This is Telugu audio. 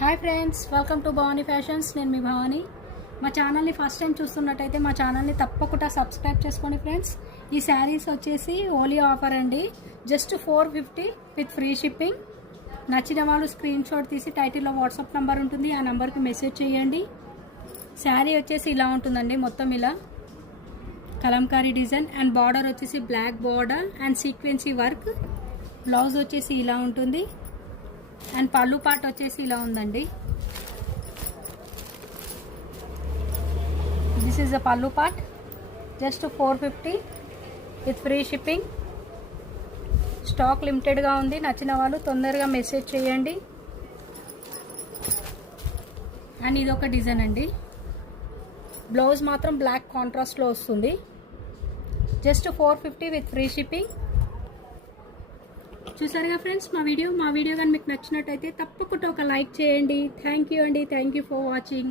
Hi friends, welcome to Bhavani fashions. నేను మీ భవానీ. మా ఛానల్ని ఫస్ట్ టైం చూస్తున్నట్టయితే మా ఛానల్ని తప్పకుండా సబ్స్క్రైబ్ చేసుకోండి ఫ్రెండ్స్. ఈ శారీస్ వచ్చేసి ఓలీ ఆఫర్ అండి, జస్ట్ 450 విత్ ఫ్రీ షిప్పింగ్. నచ్చిన వాళ్ళు స్క్రీన్ షాట్ తీసి టైటిల్లో వాట్సాప్ నెంబర్ ఉంటుంది, ఆ నెంబర్కి మెసేజ్ చేయండి. శారీ వచ్చేసి ఇలా ఉంటుందండి, మొత్తం ఇలా కలంకారీ డిజైన్ అండ్ బార్డర్ వచ్చేసి black border and sequence work. Blouse వచ్చేసి ఇలా ఉంటుంది అండ్ పళ్ళు పార్ట్ వచ్చేసి ఇలా ఉందండి. This is the pallu part, just 450 with free shipping. Stock లిమిటెడ్గా ఉంది, నచ్చిన వాళ్ళు తొందరగా మెసేజ్ చేయండి. అండ్ ఇది ఒక డిజైన్ అండి, బ్లౌజ్ మాత్రం బ్లాక్ కాంట్రాస్ట్లో వస్తుంది. Just 450 with free shipping. చూసారుగా ఫ్రెండ్స్, మా వీడియో కానీ మీకు నచ్చినట్టయితే తప్పకుండా ఒక లైక్ చేయండి. థ్యాంక్ యూ అండి, థ్యాంక్ యూ ఫర్ వాచింగ్.